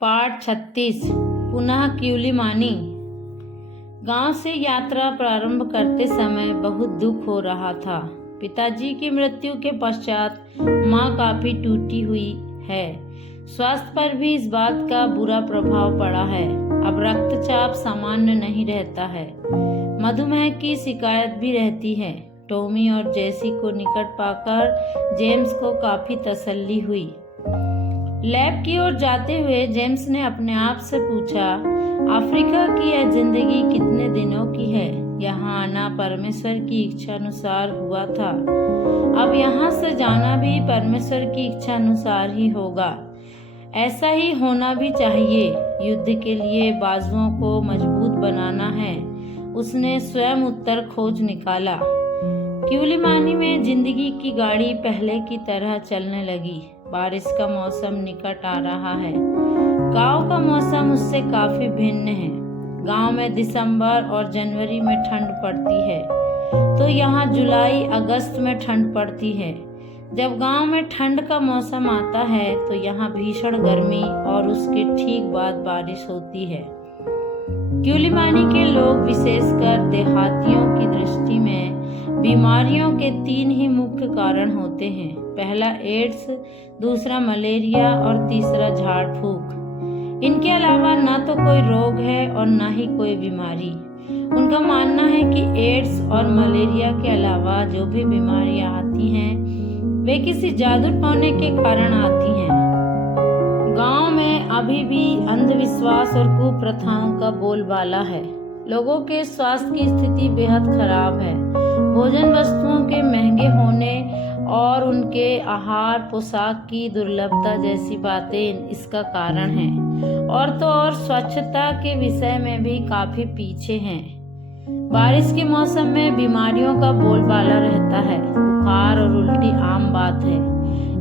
पाठ 36 पुनः क्यूलिमानी। गांव से यात्रा प्रारंभ करते समय बहुत दुख हो रहा था। पिताजी की मृत्यु के पश्चात माँ काफी टूटी हुई है। स्वास्थ्य पर भी इस बात का बुरा प्रभाव पड़ा है। अब रक्तचाप सामान्य नहीं रहता है। मधुमेह की शिकायत भी रहती है। टॉमी और जेसी को निकट पाकर जेम्स को काफी तसल्ली हुई। लैब की ओर जाते हुए जेम्स ने अपने आप से पूछा, अफ्रीका की यह जिंदगी कितने दिनों की है? यहाँ आना परमेश्वर की इच्छा अनुसार हुआ था। अब यहाँ से जाना भी परमेश्वर की इच्छा अनुसार ही होगा। ऐसा ही होना भी चाहिए। युद्ध के लिए बाजुओं को मजबूत बनाना है। उसने स्वयं उत्तर खोज निकाला। क्यूलिमानी में जिंदगी की गाड़ी पहले की तरह चलने लगी। बारिश का मौसम निकट आ रहा है। गांव का मौसम उससे काफी भिन्न है। गांव में दिसंबर और जनवरी में ठंड पड़ती है, तो यहाँ जुलाई अगस्त में ठंड पड़ती है। जब गांव में ठंड का मौसम आता है तो यहाँ भीषण गर्मी और उसके ठीक बाद बारिश होती है। क्यूलिमानी के लोग, विशेषकर देहातियों की दृष्टि में, बीमारियों के 3 ही मुख्य कारण होते हैं। पहला एड्स, दूसरा मलेरिया और तीसरा झाड़ फूक। इनके अलावा ना तो कोई रोग है और ना ही कोई बीमारी। उनका मानना है कि एड्स और मलेरिया के अलावा जो भी बीमारियां आती हैं वे किसी जादू टोने के कारण आती हैं। गांव में अभी भी अंधविश्वास और कुप्रथाओं का बोलबाला है। लोगों के स्वास्थ्य की स्थिति बेहद खराब है। भोजन वस्तुओं के महंगे होने और उनके आहार पोशाक की दुर्लभता जैसी बातें इसका कारण हैं। और तो और स्वच्छता के विषय में भी काफी पीछे हैं। बारिश के मौसम में बीमारियों का बोलबाला रहता है। बुखार और उल्टी आम बात है।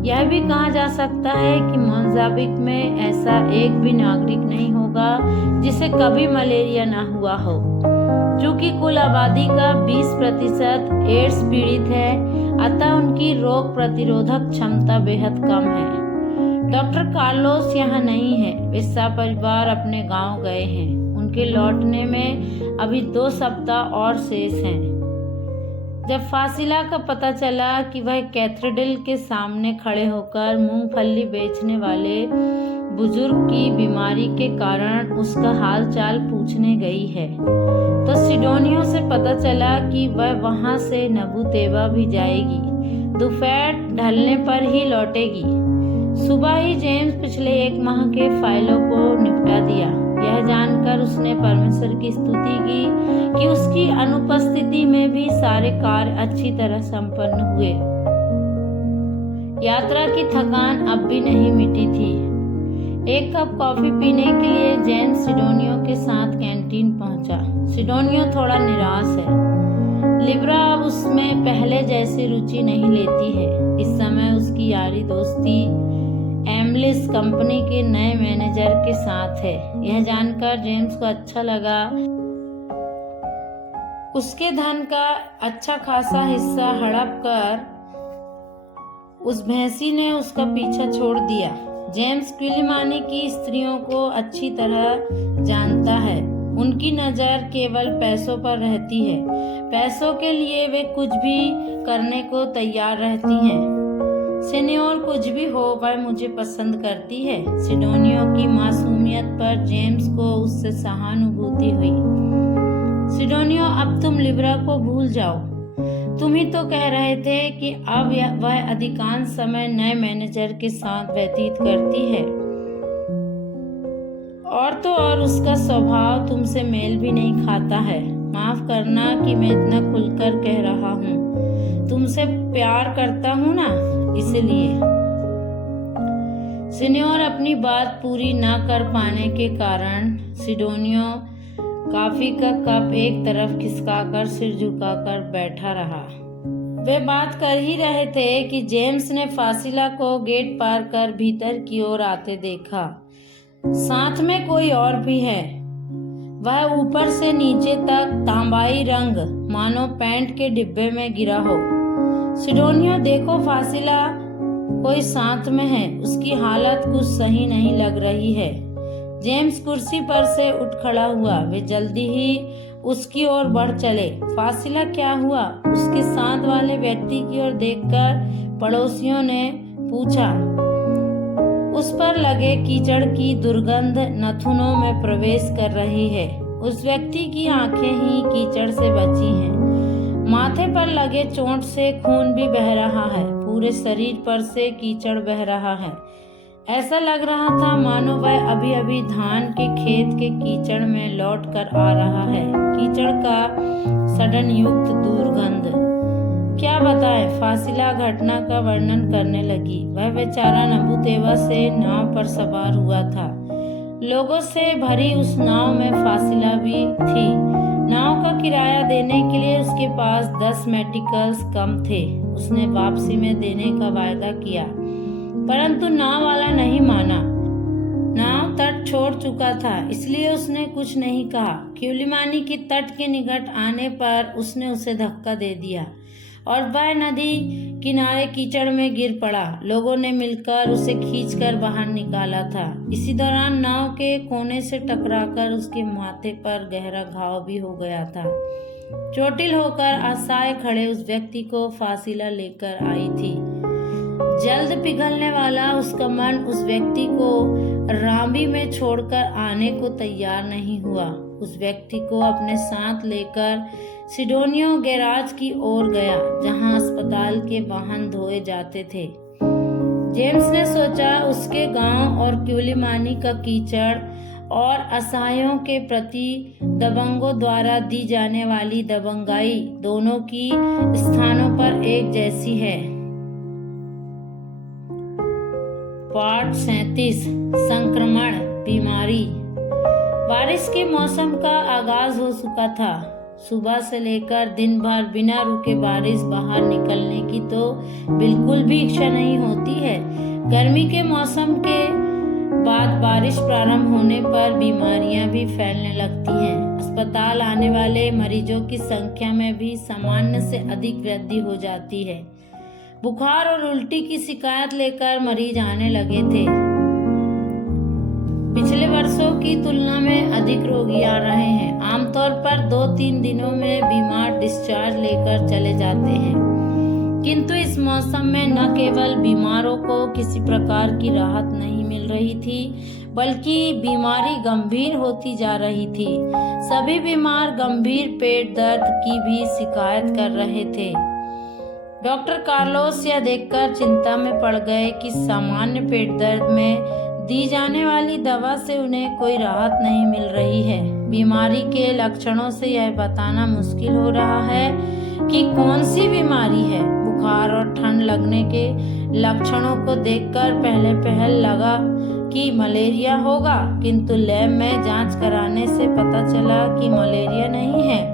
यह भी कहा जा सकता है कि मोजाम्बिक में ऐसा एक भी नागरिक नहीं होगा जिसे कभी मलेरिया न हुआ हो। चूंकि कुल आबादी का 20% एड्स पीड़ित है, अतः उनकी रोग प्रतिरोधक क्षमता बेहद कम है। डॉक्टर कार्लोस यहाँ नहीं है। वे सपरिवार अपने गांव गए हैं। उनके लौटने में अभी 2 सप्ताह और शेष हैं। जब फासिला का पता चला कि वह कैथेड्रल के सामने खड़े होकर मूंगफली बेचने वाले बुजुर्ग की बीमारी के कारण उसका हाल चाल पूछने गई है, तो सिडोनियो से पता चला कि वह वहां से नबूतेवा भी जाएगी। दोपहर ढलने पर ही लौटेगी। सुबह ही जेम्स पिछले 1 माह के फाइलों को निपटा दिया। यह जानकर उसने परमेश्वर की स्तुति की कि उसकी अनुपस्थिति में भी सारे कार्य अच्छी तरह संपन्न हुए। यात्रा की थकान अब भी नहीं मिटी थी। 1 कप कॉफी पीने के लिए जेम्स सिडोनियो के साथ कैंटीन पहुंचा। सिडोनियो थोड़ा निराश है। लिब्रा अब उसमें पहले जैसी रुचि नहीं लेती है। इस समय उसकी यारी दोस्ती एमलिस कंपनी के नए मैनेजर के साथ है। यह जानकर जेम्स को अच्छा लगा। उसके धन का अच्छा खासा हिस्सा हड़प कर उस भैंसी ने उसका पीछा छोड़ दिया। जेम्स क्यूलिमानी की स्त्रियों को अच्छी तरह जानता है। उनकी नजर केवल पैसों पर रहती है। पैसों के लिए वे कुछ भी करने को तैयार रहती हैं। सीनियोर कुछ भी हो, वह मुझे पसंद करती है। सिडोनियो की मासूमियत पर जेम्स को उससे सहानुभूति हुई। सिडोनियो, अब तुम लिब्रा को भूल जाओ। तुम ही तो कह रहे थे कि अब वह अधिकांश समय नए मैनेजर के साथ व्यतीत करती है। और तो और उसका स्वभाव तुमसे मेल भी नहीं खाता है। माफ करना कि मैं इतना खुलकर कह रहा हूँ। तुमसे प्यार करता हूँ ना, इसलिए। सीनियोर अपनी बात पूरी न कर पाने के कारण सिडोनियो कॉफी का कप एक तरफ खिसकाकर सिर झुकाकर बैठा रहा। वे बात कर ही रहे थे कि जेम्स ने फासिला को गेट पार कर भीतर की ओर आते देखा। साथ में कोई और भी है। वह ऊपर से नीचे तक तांबाई रंग, मानो पैंट के डिब्बे में गिरा हो। सिडोनियो, देखो फासिला, कोई साथ में है। उसकी हालत कुछ सही नहीं लग रही है। जेम्स कुर्सी पर से उठ खड़ा हुआ। वे जल्दी ही उसकी ओर बढ़ चले। फासिला, क्या हुआ? उसके साथ वाले व्यक्ति की ओर देखकर पड़ोसियों ने पूछा। उस पर लगे कीचड़ की दुर्गंध नाखूनों में प्रवेश कर रही है। उस व्यक्ति की आंखें ही कीचड़ से बची हैं। माथे पर लगे चोट से खून भी बह रहा है। पूरे शरीर पर से कीचड़ बह रहा है। ऐसा लग रहा था मानो वह अभी अभी धान के खेत के कीचड़ में लौट कर आ रहा है। कीचड़ का सड़न युक्त दुर्गंध। क्या बताएं? फासिला घटना का वर्णन करने लगी। वह बेचारा नबूतेवा से नाव पर सवार हुआ था। लोगों से भरी उस नाव में फासिला भी थी। नाव का किराया देने के लिए उसके पास 10 मेटिकल्स कम थे। उसने वापसी में देने का वायदा किया, परंतु नाव वाला नहीं माना। नाव तट छोड़ चुका था, इसलिए उसने कुछ नहीं कहा। क्यूलिमानी की तट के निकट आने पर उसने उसे धक्का दे दिया और वह नदी किनारे कीचड़ में गिर पड़ा। लोगों ने मिलकर उसे खींचकर बाहर निकाला था। इसी दौरान नाव के कोने से टकराकर उसके माथे पर गहरा घाव भी हो गया था। चोटिल होकर असहाय खड़े उस व्यक्ति को फासिला लेकर आई थी। जल्द पिघलने वाला उसका मन उस व्यक्ति को रांबी में छोड़कर आने को तैयार नहीं हुआ। उस व्यक्ति को अपने साथ लेकर सिडोनियो गैराज की ओर गया, जहां अस्पताल के वाहन धोए जाते थे। जेम्स ने सोचा उसके गांव और क्यूलिमानी का कीचड़ और असहायों के प्रति दबंगों द्वारा दी जाने वाली दबंगाई दोनों की स्थानों पर एक जैसी है। पाठ 37। संक्रमण बीमारी। बारिश के मौसम का आगाज हो चुका था। सुबह से लेकर दिन भर बिना रुके बारिश बाहर निकलने की तो बिल्कुल भी इच्छा नहीं होती है। गर्मी के मौसम के बाद बारिश प्रारंभ होने पर बीमारियां भी फैलने लगती हैं। अस्पताल आने वाले मरीजों की संख्या में भी सामान्य से अधिक वृद्धि हो जाती है। बुखार और उल्टी की शिकायत लेकर मरीज आने लगे थे। पिछले वर्षों की तुलना में अधिक रोगी आ रहे हैं। आमतौर पर 2-3 दिनों में बीमार डिस्चार्ज लेकर चले जाते हैं, किंतु इस मौसम में न केवल बीमारों को किसी प्रकार की राहत नहीं मिल रही थी, बल्कि बीमारी गंभीर होती जा रही थी। सभी बीमार गंभीर पेट दर्द की भी शिकायत कर रहे थे। डॉक्टर कार्लोस यह देखकर चिंता में पड़ गए कि सामान्य पेट दर्द में दी जाने वाली दवा से उन्हें कोई राहत नहीं मिल रही है। बीमारी के लक्षणों से यह बताना मुश्किल हो रहा है कि कौन सी बीमारी है। बुखार और ठंड लगने के लक्षणों को देखकर पहले लगा कि मलेरिया होगा, किंतु लैब में जांच कराने से पता चला कि मलेरिया नहीं है।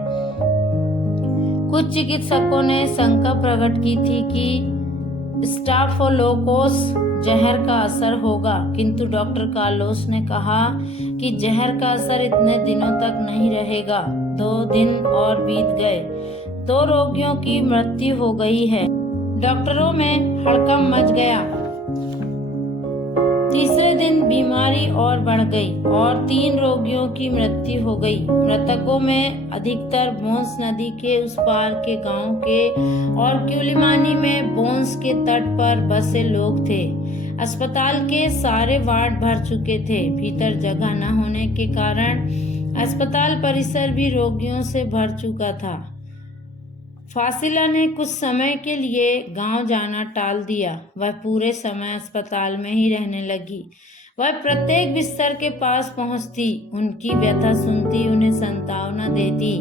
कुछ चिकित्सकों ने शंका प्रकट की थी कि स्टाफिलोकोकस जहर का असर होगा, किंतु डॉक्टर कार्लोस ने कहा कि जहर का असर इतने दिनों तक नहीं रहेगा। 2 दिन और बीत गए। 2 रोगियों की मृत्यु हो गई है। डॉक्टरों में हड़कंप मच गया। तीसरे दिन बीमारी और बढ़ गई और 3 रोगियों की मृत्यु हो गई। मृतकों में अधिकतर बोन्स नदी के उस पार के गांव के और क्यूलिमानी में बोन्स के तट पर बसे लोग थे। अस्पताल के सारे वार्ड भर चुके थे। भीतर जगह न होने के कारण अस्पताल परिसर भी रोगियों से भर चुका था। फासिला ने कुछ समय के लिए गांव जाना टाल दिया। वह पूरे समय अस्पताल में ही रहने लगी। वह प्रत्येक बिस्तर के पास पहुंचती, उनकी व्यथा सुनती, उन्हें सांत्वना देती।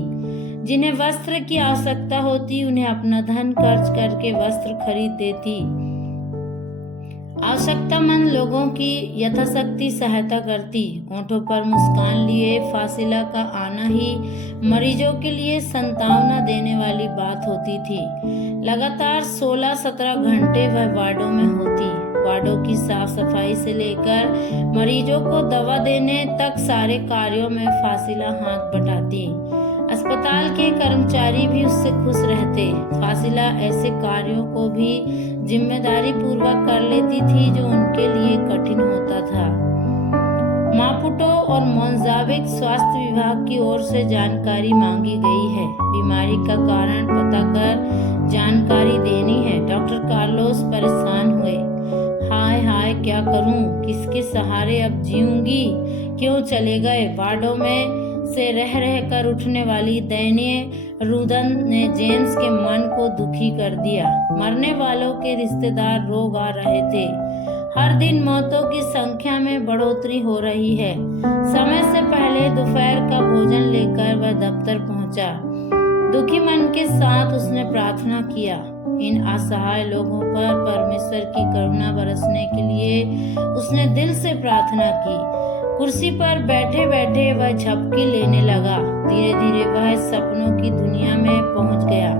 जिन्हें वस्त्र की आवश्यकता होती उन्हें अपना धन खर्च करके वस्त्र खरीद देती। आवश्यकतामंद लोगों की यथाशक्ति सहायता करती। होठों पर मुस्कान लिए फासिला का आना ही मरीजों के लिए सांत्वना देने वाली बात होती थी। लगातार 16-17 घंटे वह वार्डों में होती। वार्डों की साफ सफाई से लेकर मरीजों को दवा देने तक सारे कार्यों में फासिला हाथ बटाती। अस्पताल के कर्मचारी भी उससे खुश रहते। फासिला ऐसे कार्यों को भी जिम्मेदारी पूर्वक कर लेती थी जो उनके लिए कठिन होता था। माँ मापुटो और मोजाम्बिक स्वास्थ्य विभाग की ओर से जानकारी मांगी गई है। बीमारी का कारण पता कर जानकारी देनी है। डॉक्टर कार्लोस परेशान हुए। हाय हाय, क्या करूं? किसके सहारे अब जीऊंगी? क्यों चले गए? वार्डों में से रह कर उठने वाली दयनीय रुदन ने जेम्स के मन को दुखी कर दिया। मरने वालों के रिश्तेदार रोग आ रहे थे। हर दिन मौतों की संख्या में बढ़ोतरी हो रही है। समय से पहले दोपहर का भोजन लेकर वह दफ्तर पहुंचा। दुखी मन के साथ उसने प्रार्थना किया। इन असहाय लोगों पर परमेश्वर की करुणा बरसने के लिए उसने दिल से प्रार्थना की। कुर्सी पर बैठे बैठे वह झपकी लेने लगा। धीरे धीरे वह सपनों की दुनिया में पहुंच गया।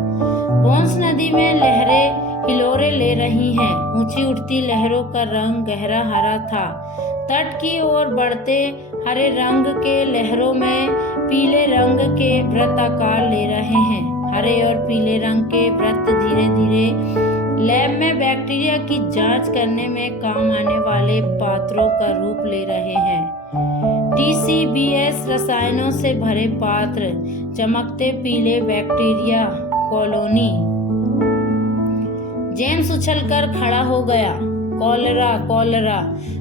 बोन्स नदी में लहरें हिलोरे ले रही हैं। ऊंची उठती लहरों का रंग गहरा हरा था। तट की ओर बढ़ते हरे रंग के लहरों में पीले रंग के वृत्त आकार ले रहे हैं। हरे और पीले रंग के वृत्त धीरे धीरे लैब में बैक्टीरिया की जांच करने में काम आने वाले पात्रों का रूप ले रहे हैं। TCBS रसायनों से भरे पात्र, चमकते पीले बैक्टीरिया कॉलोनी। जेम्स उछलकर खड़ा हो गया। कॉलेरा, कॉलेरा,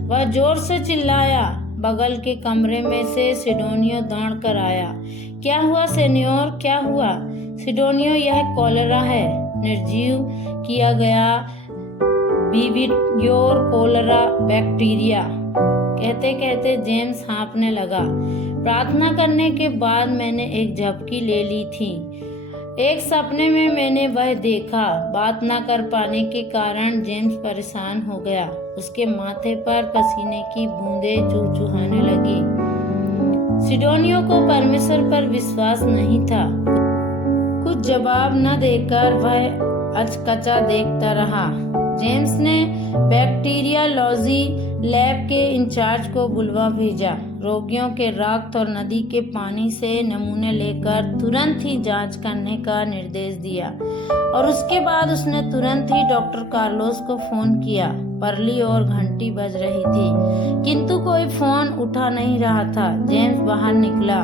वह जोर से चिल्लाया। बगल के कमरे में से सिडोनियो दौड़ कर आया। क्या हुआ सेनियोर, क्या हुआ? सिडोनियो, यह कॉलेरा है, निर्जीव किया गया विवियोर कॉलेरा बैक्टीरिया। कहते कहते जेम्स हाँफने लगा। प्रार्थना करने के बाद मैंने एक झपकी ले ली थी। एक सपने में मैंने वह देखा। बात न कर पाने के कारण जेम्स परेशान हो गया। उसके माथे पर पसीने की बूंदें चुहचुहाने लगी। सिडोनियो को परमेश्वर पर विश्वास नहीं था। कुछ जवाब न देकर वह अचकचा देखता रहा। जेम्स ने बैक्टीरियोलॉजी लैब के इंचार्ज को बुलवा भेजा। रोगियों के रक्त और नदी के पानी से नमूने लेकर तुरंत ही जांच करने का निर्देश दिया और उसके बाद उसने तुरंत ही डॉक्टर कार्लोस को फोन किया। परली और घंटी बज रही थी किंतु कोई फोन उठा नहीं रहा था। जेम्स बाहर निकला।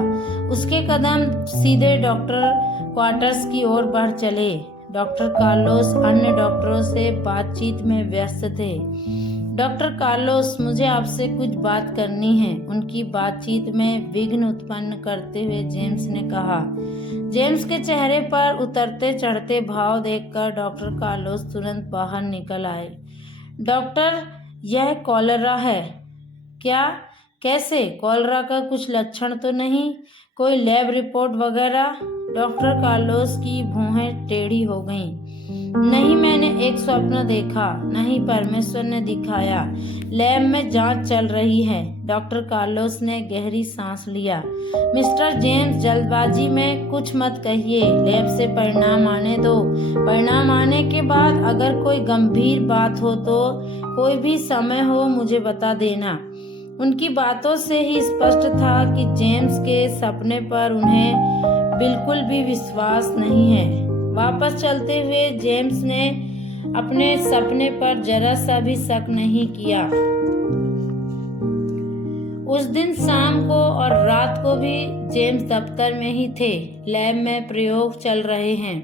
उसके कदम सीधे डॉक्टर क्वार्टर्स की ओर बढ़ चले। डॉक्टर कार्लोस अन्य डॉक्टरों से बातचीत में व्यस्त थे। डॉक्टर कार्लोस, मुझे आपसे कुछ बात करनी है, उनकी बातचीत में विघ्न उत्पन्न करते हुए जेम्स ने कहा। जेम्स के चेहरे पर उतरते चढ़ते भाव देखकर डॉक्टर कार्लोस तुरंत बाहर निकल आए। डॉक्टर, यह कॉलेरा है। क्या? कैसे? कॉलेरा का कुछ लक्षण तो नहीं? कोई लैब रिपोर्ट वगैरह? डॉक्टर कार्लोस की भौहें टेढ़ी हो गईं। नहीं, मैंने एक स्वप्न देखा। नहीं, परमेश्वर ने दिखाया। लैब में जांच चल रही है। डॉक्टर कार्लोस ने गहरी सांस लिया। मिस्टर जेम्स, जल्दबाजी में कुछ मत कहिए। लैब से परिणाम आने दो। परिणाम आने के बाद अगर कोई गंभीर बात हो तो कोई भी समय हो मुझे बता देना। उनकी बातों से ही स्पष्ट था कि जेम्स के सपने पर उन्हें बिल्कुल भी विश्वास नहीं है। वापस चलते हुए जेम्स ने अपने सपने पर जरा सा भी शक नहीं किया। उस दिन शाम को और रात को भी जेम्स दफ्तर में ही थे। लैब में प्रयोग चल रहे हैं।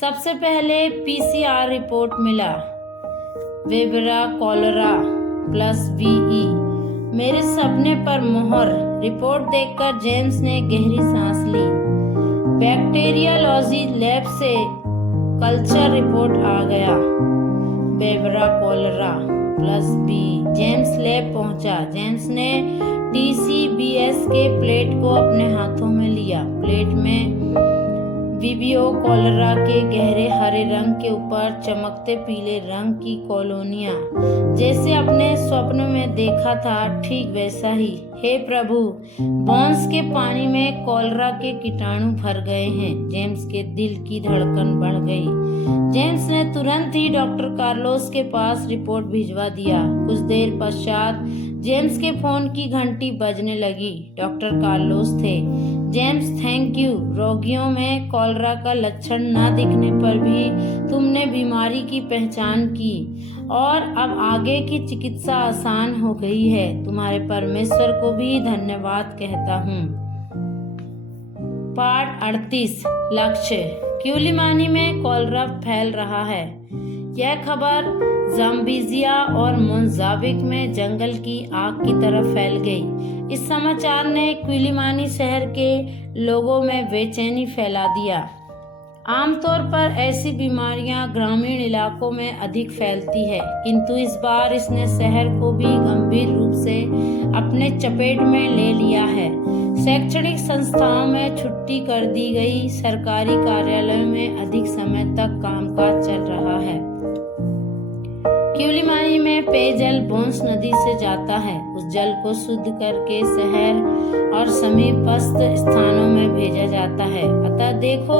सबसे पहले PCR रिपोर्ट मिला। वेबरा कॉलेरा +VE। मेरे सपने पर मोहर। रिपोर्ट देखकर जेम्स ने गहरी सांस ली। बैक्टीरियोलॉजी लैब से कल्चर रिपोर्ट आ गया। वेबरा कॉलेरा +B। जेम्स लैब पहुंचा। जेम्स ने TCBS के प्लेट को अपने हाथों में लिया। प्लेट में विबियो कॉलेरा के गहरे हरे रंग के ऊपर चमकते पीले रंग की कॉलोनियां, जैसे अपने स्वप्न में देखा था ठीक वैसा ही। हे प्रभु, बोन्स के पानी में कॉलेरा के कीटाणु भर गए हैं। जेम्स के दिल की धड़कन बढ़ गई। जेम्स ने तुरंत ही डॉक्टर कार्लोस के पास रिपोर्ट भिजवा दिया। कुछ देर पश्चात जेम्स के फोन की घंटी बजने लगी। डॉक्टर कार्लोस थे। James thank you. रोगियों में कॉलरा का लक्षण न दिखने पर भी तुमने बीमारी की पहचान की और अब आगे की चिकित्सा आसान हो गई है। तुम्हारे परमेश्वर को भी धन्यवाद कहता हूँ। पाठ 38 लक्ष्य। क्यूलिमानी में कॉलरा फैल रहा है। यह खबर जाम्बिजिया और मोजाम्बिक में जंगल की आग की तरह फैल गई। इस समाचार ने क्यूलिमानी शहर के लोगों में बेचैनी फैला दिया। आमतौर पर ऐसी बीमारियां ग्रामीण इलाकों में अधिक फैलती है, किंतु इस बार इसने शहर को भी गंभीर रूप से अपने चपेट में ले लिया है। शैक्षणिक संस्थाओं में छुट्टी कर दी गई। सरकारी कार्यालयों में अधिक समय तक कामकाज चल रहा है। क्यूलिमानी में पेयजल बोन्स नदी से जाता है। उस जल को शुद्ध करके शहर और समीपस्थ स्थानों में भेजा जाता है। अतः देखो,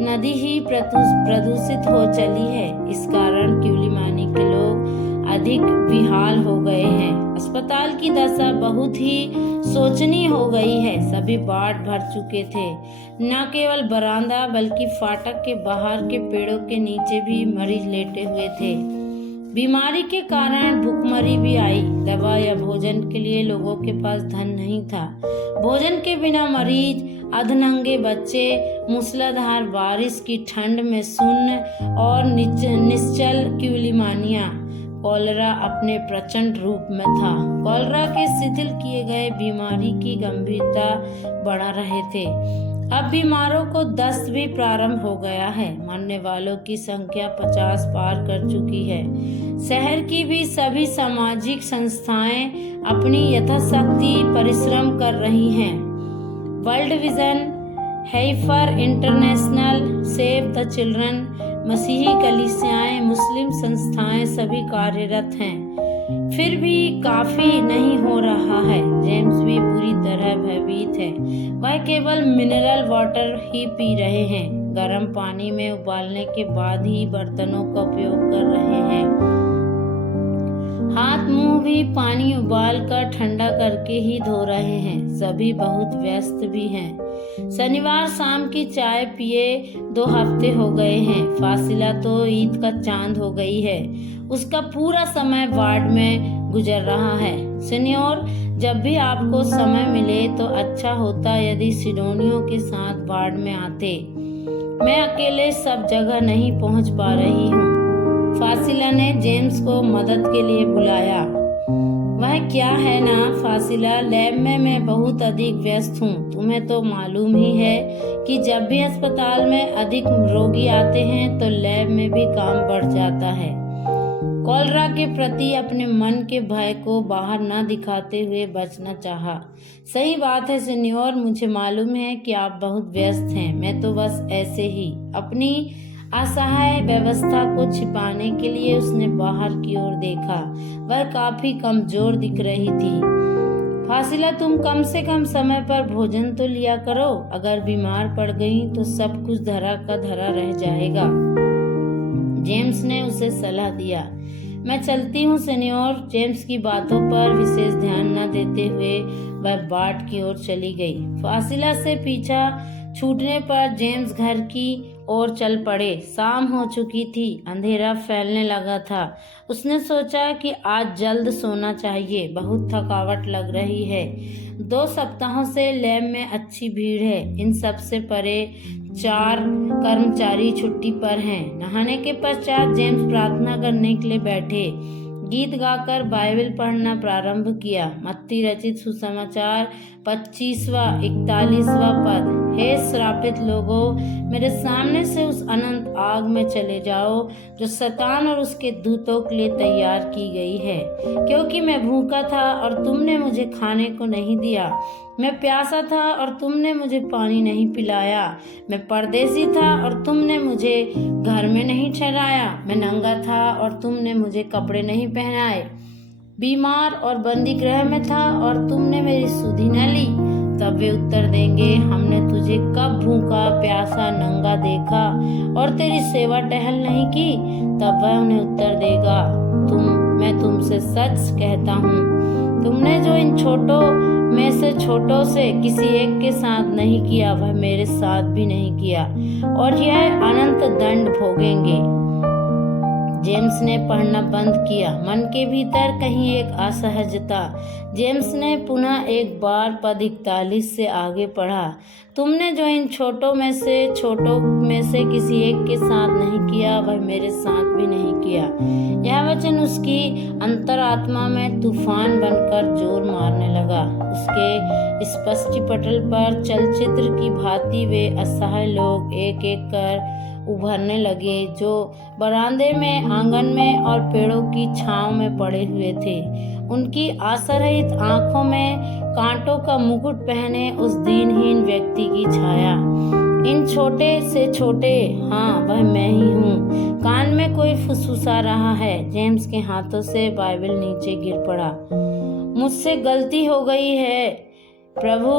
नदी ही प्रदूषित हो चली है। इस कारण क्यूलिमानी के लोग अधिक बेहाल हो गए हैं। अस्पताल की दशा बहुत ही शोचनीय हो गई है। सभी वार्ड भर चुके थे। न केवल बरामदा बल्कि फाटक के बाहर के पेड़ों के नीचे भी मरीज लेटे हुए थे। बीमारी के कारण भूखमरी भी आई। दवा या भोजन के लिए लोगों के पास धन नहीं था। भोजन के बिना मरीज, अधनंगे बच्चे, मूसलाधार बारिश की ठंड में सुन्न और निश्चल क्यूलिमानिया। कॉलरा अपने प्रचंड रूप में था। कॉलरा के शिथिल किए गए बीमारी की गंभीरता बढ़ा रहे थे। अब बीमारों को दस्त भी प्रारंभ हो गया है। मरने वालों की संख्या 50 पार कर चुकी है। शहर की भी सभी सामाजिक संस्थाएं अपनी यथाशक्ति परिश्रम कर रही हैं। World vision, heifer international, save the children, मसीही कलीसियाएं, मुस्लिम संस्थाएं सभी कार्यरत हैं। फिर भी काफी नहीं हो रहा है। जेम्स भी पूरी तरह भयभीत है। वह केवल मिनरल वाटर ही पी रहे हैं। गर्म पानी में उबालने के बाद ही बर्तनों का उपयोग कर रहे हैं। हाथ मुंह भी पानी उबाल कर ठंडा करके ही धो रहे हैं। सभी बहुत व्यस्त भी हैं। शनिवार शाम की चाय पिए 2 हफ्ते हो गए हैं। फासिला तो ईद का चांद हो गई है। उसका पूरा समय वार्ड में गुजर रहा है। सीनियर, जब भी आपको समय मिले तो अच्छा होता यदि सिडोनियों के साथ वार्ड में आते। मैं अकेले सब जगह नहीं पहुंच पा रही हूँ। फासिला ने जेम्स को मदद के लिए बुलाया। वह क्या है ना फासिला, लैब में मैं बहुत अधिक व्यस्त हूँ। तुम्हें तो मालूम ही है कि जब भी अस्पताल में अधिक रोगी आते हैं तो लैब में भी काम बढ़ जाता है। कॉलरा के प्रति अपने मन के भय को बाहर न दिखाते हुए बचना चाहा। सही बात है सीनियर, मुझे मालूम है कि आप बहुत व्यस्त हैं। मैं तो बस ऐसे ही। अपनी असहाय व्यवस्था को छिपाने के लिए उसने बाहर की ओर देखा। वह काफी कमजोर दिख रही थी। फासिला, तुम कम से कम समय पर भोजन तो लिया करो। अगर बीमार पड़ गई तो सब कुछ धरा का धरा रह जाएगा। जेम्स ने उसे सलाह दिया। मैं चलती हूँ सीनियर। जेम्स की बातों पर विशेष ध्यान न देते हुए वह बाट की ओर चली गई। फासिला से पीछा छूटने पर जेम्स घर की ओर चल पड़े। शाम हो चुकी थी। अंधेरा फैलने लगा था। उसने सोचा कि आज जल्द सोना चाहिए। बहुत थकावट लग रही है। 2 सप्ताहों से लैब में अच्छी भीड़ है। इन सब से परे 4 कर्मचारी छुट्टी पर हैं। नहाने के पश्चात जेम्स प्रार्थना करने के लिए बैठे। गीत गाकर बाइबल पढ़ना प्रारंभ किया। मत्ती रचित सुसमाचार 25वां 41वां पद। हे श्रापित लोगों, मेरे सामने से उस अनंत आग में चले जाओ जो शैतान और उसके दूतों के लिए तैयार की गई है। क्योंकि मैं भूखा था और तुमने मुझे खाने को नहीं दिया। मैं प्यासा था और तुमने मुझे पानी नहीं पिलाया। मैं परदेसी था और तुमने मुझे घर में नहीं ठहराया। मैं नंगा था और तुमने मुझे कपड़े नहीं पहनाए। बीमार और बंदी गृह में था और तुमने मेरी सुधि न ली। तब वे उत्तर देंगे, हमने तुझे कब भूखा, प्यासा, नंगा देखा और तेरी सेवा टहल नहीं की। तब वह उन्हें उत्तर देगा, मैं तुमसे सच कहता हूँ, तुमने जो इन छोटों में से छोटों से किसी एक के साथ नहीं किया वह मेरे साथ भी नहीं किया, और यह अनंत दंड भोगेंगे। जेम्स ने पढ़ना बंद किया। मन के भीतर कहीं एक असहजता। जेम्स ने पुनः एक बार पद 41 से आगे पढ़ा। तुमने जो इन छोटों में से किसी एक के साथ नहीं किया वह मेरे साथ भी नहीं किया। यह वचन उसकी अंतरात्मा में तूफान बनकर जोर मारने लगा। उसके स्पष्टीपटल पर चलचित्र की भांति वे असहाय लोग एक एक कर उभरने लगे जो बरामदे में, आंगन में और पेड़ों की छांव में पड़े हुए थे। उनकी आशारहित आंखों में कांटों का मुकुट पहने उस दीनहीन व्यक्ति की छाया। इन छोटे से छोटे, हाँ वह मैं ही हूँ। कान में कोई फुसफुसा रहा है। जेम्स के हाथों से बाइबल नीचे गिर पड़ा। मुझसे गलती हो गई है प्रभु,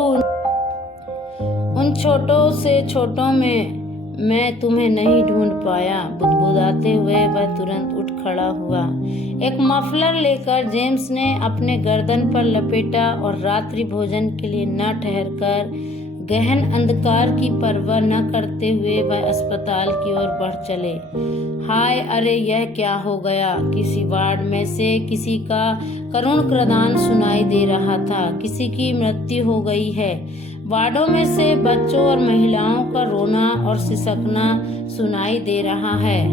उन छोटों से छोटों में मैं तुम्हें नहीं ढूंढ पाया। बुदबुदाते हुए वह तुरंत उठ खड़ा हुआ। एक मफलर लेकर जेम्स ने अपने गर्दन पर लपेटा और रात्रि भोजन के लिए न ठहरकर गहन अंधकार की परवाह न करते हुए वह अस्पताल की ओर बढ़ चले। हाय, अरे यह क्या हो गया? किसी वार्ड में से किसी का करुण क्रदान सुनाई दे रहा था। किसी की मृत्यु हो गई है। वार्डों में से बच्चों और महिलाओं का रोना और सिसकना सुनाई दे रहा है।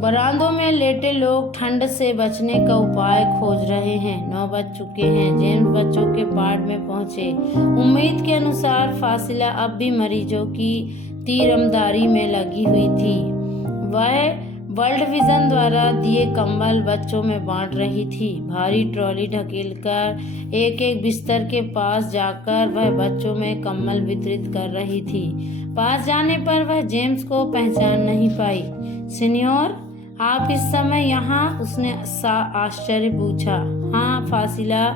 बरामदों में लेटे लोग ठंड से बचने का उपाय खोज रहे हैं। 9 बज चुके हैं। जेम्स बच्चों के वार्ड में पहुंचे। उम्मीद के अनुसार फासिला अब भी मरीजों की तीरंदारी में लगी हुई थी। वह वर्ल्ड विजन द्वारा दिए कंबल बच्चों में बांट रही थी। भारी ट्रॉली ढकेलकर एक एक बिस्तर के पास जाकर वह बच्चों में कंबल वितरित कर रही थी। पास जाने पर वह जेम्स को पहचान नहीं पाई। सीनियर, आप इस समय यहाँ? उसने आश्चर्य पूछा। हाँ फासिला,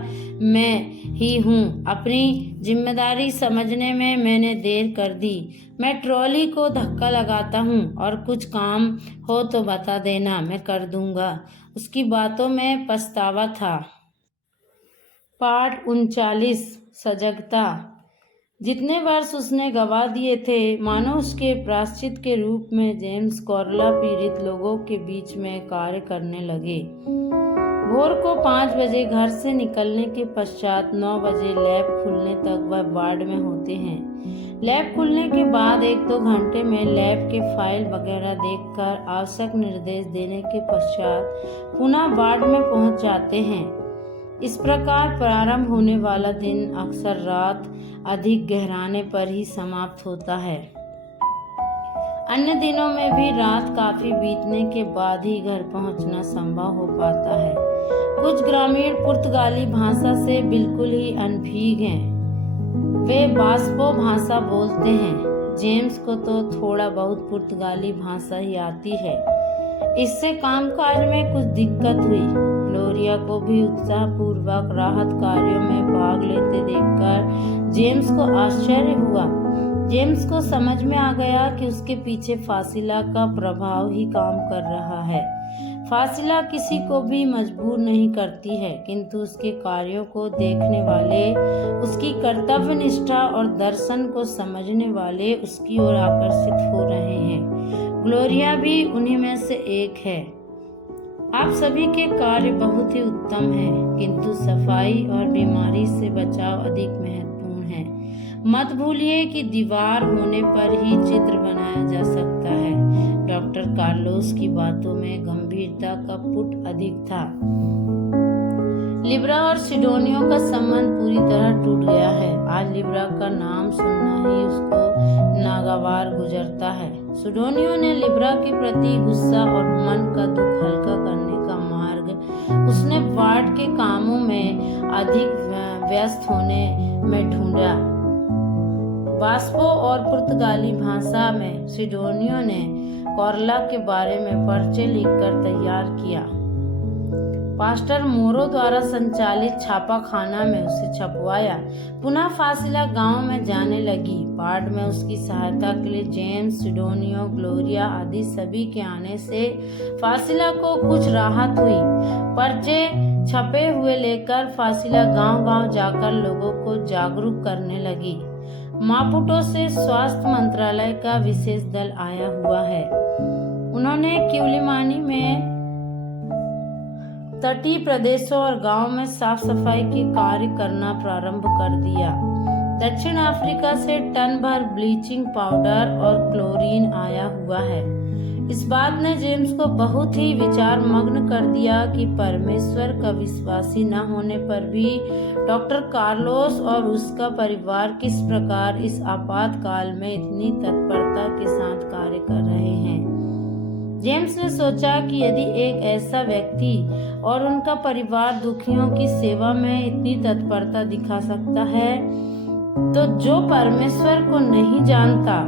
मैं ही हूँ। अपनी जिम्मेदारी समझने में मैंने देर कर दी। मैं ट्रॉली को धक्का लगाता हूँ और कुछ काम हो तो बता देना, मैं कर दूंगा। उसकी बातों में पछतावा था। पाठ 39। सजगता। जितने वर्ष उसने गवा दिए थे मानो उसके प्रायश्चित के रूप में जेम्स कोरोला पीड़ित लोगों के बीच में कार्य करने लगे। भोर को 5 बजे घर से निकलने के पश्चात 9 बजे लैब खुलने तक वह वार्ड में होते हैं। लैब खुलने के बाद 1-2 घंटे में लैब के फाइल वगैरह देखकर आवश्यक निर्देश देने के पश्चात पुनः वार्ड में पहुंच जाते हैं। इस प्रकार प्रारंभ होने वाला दिन अक्सर रात अधिक गहराने पर ही समाप्त होता है। अन्य दिनों में भी रात काफी बीतने के बाद ही घर पहुंचना संभव हो पाता है। कुछ ग्रामीण पुर्तगाली भाषा से बिल्कुल ही अनभिज्ञ हैं। वे बास्को भाषा बोलते हैं। जेम्स को तो थोड़ा बहुत पुर्तगाली भाषा ही आती है। इससे कामकाज में कुछ दिक्कत हुई। ग्लोरिया को भी उत्साहपूर्वक राहत कार्यों में भाग लेते देखकर जेम्स को आश्चर्य हुआ। जेम्स को समझ में आ गया कि उसके पीछे फासिला का प्रभाव ही काम कर रहा है। फासिला किसी को भी मजबूर नहीं करती है, किंतु उसके कार्यों को देखने वाले, उसकी कर्तव्य निष्ठा और दर्शन को समझने वाले उसकी ओर आकर्षित हो रहे हैं। ग्लोरिया भी उन्हीं में से एक है। आप सभी के कार्य बहुत ही उत्तम हैं, किंतु सफाई और बीमारी से बचाव अधिक महत्वपूर्ण है। मत भूलिए कि दीवार होने पर ही चित्र बनाया जा सकता है। डॉक्टर कार्लोस की बातों में गंभीरता का पुट अधिक था। लिब्रा और सिडोनियो का संबंध पूरी तरह टूट गया है। आज लिब्रा का नाम सुनना ही उसको नागवार गुजरता है। सिडोनियो ने लिब्रा के प्रति गुस्सा और मन का दुख हल्का करने का मार्ग उसने वार्ड के कामों में अधिक व्यस्त होने में ढूंढा। बास्को और पुर्तगाली भाषा में सिडोनियो ने कोरोला के बारे में पर्चे लिखकर तैयार किया। पास्टर मोरो द्वारा संचालित छापाखाना में उसे छपवाया। पुनः फासिला गांव में जाने लगी। वार्ड में उसकी सहायता के लिए जेम्स, सिडोनियो, ग्लोरिया आदि सभी के आने से फासिला को कुछ राहत हुई। पर्चे छपे हुए लेकर फासिला गांव-गांव जाकर लोगों को जागरूक करने लगी। मापुटो से स्वास्थ्य मंत्रालय का विशेष दल आया हुआ है। उन्होंने किउलिमानी में तटीय प्रदेशों और गांवों में साफ सफाई के कार्य करना प्रारंभ कर दिया। दक्षिण अफ्रीका से टन भर ब्लीचिंग पाउडर और क्लोरीन आया हुआ है। इस बात ने जेम्स को बहुत ही विचार मग्न कर दिया कि परमेश्वर का विश्वासी न होने पर भी डॉक्टर कार्लोस और उसका परिवार किस प्रकार इस आपातकाल में इतनी तत्परता के साथ कार्य कर रहे हैं। जेम्स ने सोचा कि यदि एक ऐसा व्यक्ति और उनका परिवार दुखियों की सेवा में इतनी तत्परता दिखा सकता है, तो जो परमेश्वर को नहीं जानता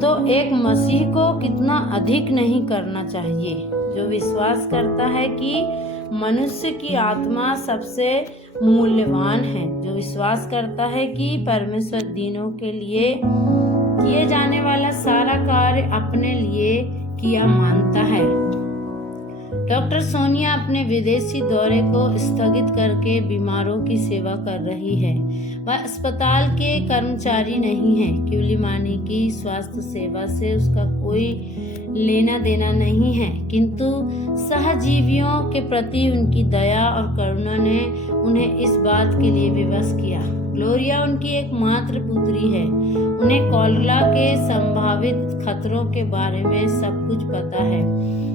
तो एक मसीह को कितना अधिक नहीं करना चाहिए, जो विश्वास करता है कि मनुष्य की आत्मा सबसे मूल्यवान है, जो विश्वास करता है कि परमेश्वर दीनों के लिए किए जाने वाला सारा कार्य अपने लिए किया मानता है। डॉक्टर सोनिया अपने विदेशी दौरे को स्थगित करके बीमारों की सेवा कर रही है। वह अस्पताल के कर्मचारी नहीं है। किउलिमानी की स्वास्थ्य सेवा से उसका कोई लेना देना नहीं है, किंतु सहजीवियों के प्रति उनकी दया और करुणा ने उन्हें इस बात के लिए विवश किया। ग्लोरिया उनकी एकमात्र पुत्री है। उन्हें कॉलरा के संभावित खतरों के बारे में सब कुछ पता है।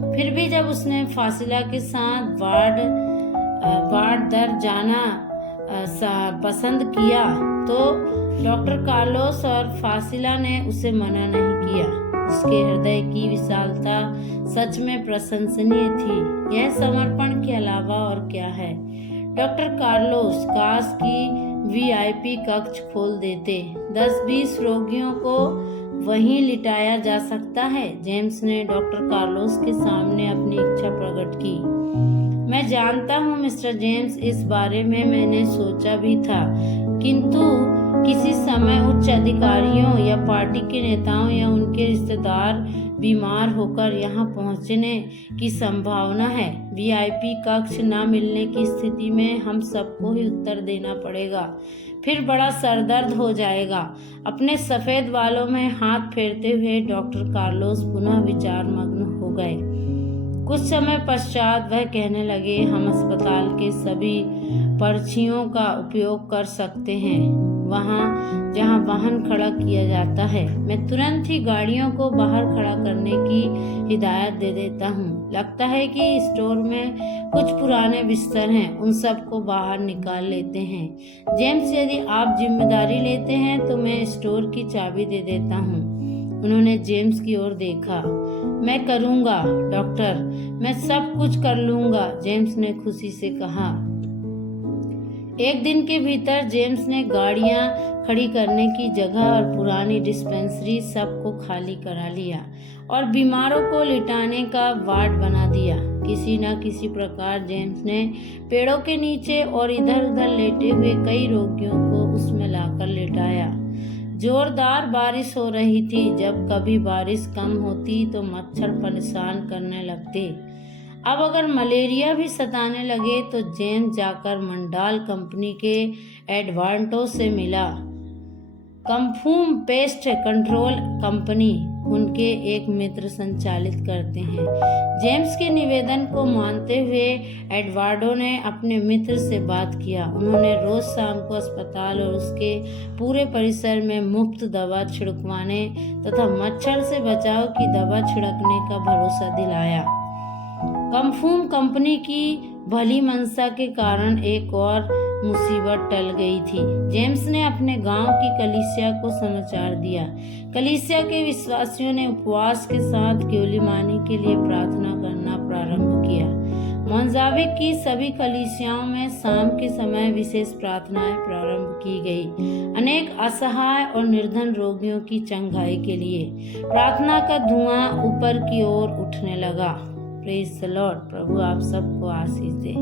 फिर भी जब उसने फासिला के साथ वार्ड दर जाना पसंद किया तो डॉक्टर कार्लोस और फासिला ने उसे मना नहीं किया। उसके हृदय की विशालता सच में प्रशंसनीय थी। यह समर्पण के अलावा और क्या है। डॉक्टर कार्लोस काश की वीआईपी कक्ष खोल देते। 10-20 रोगियों को वहीं लिटाया जा सकता है। जेम्स ने डॉक्टर कार्लोस के सामने अपनी इच्छा प्रकट की। मैं जानता हूँ मिस्टर जेम्स, इस बारे में मैंने सोचा भी था, किंतु किसी समय उच्च अधिकारियों या पार्टी के नेताओं या उनके रिश्तेदार बीमार होकर यहाँ पहुँचने की संभावना है। वीआईपी कक्ष न मिलने की स्थिति में हम सबको ही उत्तर देना पड़ेगा। फिर बड़ा सरदर्द हो जाएगा। अपने सफेद बालों में हाथ फेरते हुए डॉक्टर कार्लोस पुनः विचार मग्न हो गए। कुछ समय पश्चात वह कहने लगे, हम अस्पताल के सभी पर्चियों का उपयोग कर सकते हैं वहाँ जहाँ वाहन खड़ा किया जाता है। मैं तुरंत ही गाड़ियों को बाहर खड़ा करने की हिदायत दे देता हूँ। लगता है कि स्टोर में कुछ पुराने बिस्तर हैं, उन सब को बाहर निकाल लेते हैं। जेम्स, यदि आप जिम्मेदारी लेते हैं तो मैं स्टोर की चाबी दे देता हूँ। उन्होंने जेम्स की ओर देखा। मैं करूँगा डॉक्टर, मैं सब कुछ कर लूँगा, जेम्स ने खुशी से कहा। एक दिन के भीतर जेम्स ने गाड़ियां खड़ी करने की जगह और पुरानी डिस्पेंसरी सबको खाली करा लिया और बीमारों को लिटाने का वार्ड बना दिया। किसी न किसी प्रकार जेम्स ने पेड़ों के नीचे और इधर उधर लेटे हुए कई रोगियों को उसमें लाकर लिटाया। जोरदार बारिश हो रही थी। जब कभी बारिश कम होती तो मच्छर परेशान करने लगते। अब अगर मलेरिया भी सताने लगे तो जेम्स जाकर मंडाल कंपनी के एडवांटो से मिला। कंफूम पेस्ट कंट्रोल कंपनी उनके एक मित्र संचालित करते हैं। जेम्स के निवेदन को मानते हुए एडवार्डो ने अपने मित्र से बात किया। उन्होंने रोज शाम को अस्पताल और उसके पूरे परिसर में मुफ्त दवा छिड़कवाने तथा मच्छर से बचाव की दवा छिड़कने का भरोसा दिलाया। कंफूम कंपनी की भली मनसा के कारण एक और मुसीबत टल गई थी। जेम्स ने अपने गांव की कलीसिया को समाचार दिया। कलीसिया के विश्वासियों ने उपवास के साथ किउलिमानी के लिए प्रार्थना करना प्रारंभ किया। मोजाम्बिक की सभी कलीसियाओं में शाम के समय विशेष प्रार्थनाएं प्रारंभ की गई। अनेक असहाय और निर्धन रोगियों की चंगाई के लिए प्रार्थना का धुआं ऊपर की ओर उठने लगा। Praise the Lord. प्रभु आप सबको आशीष दे।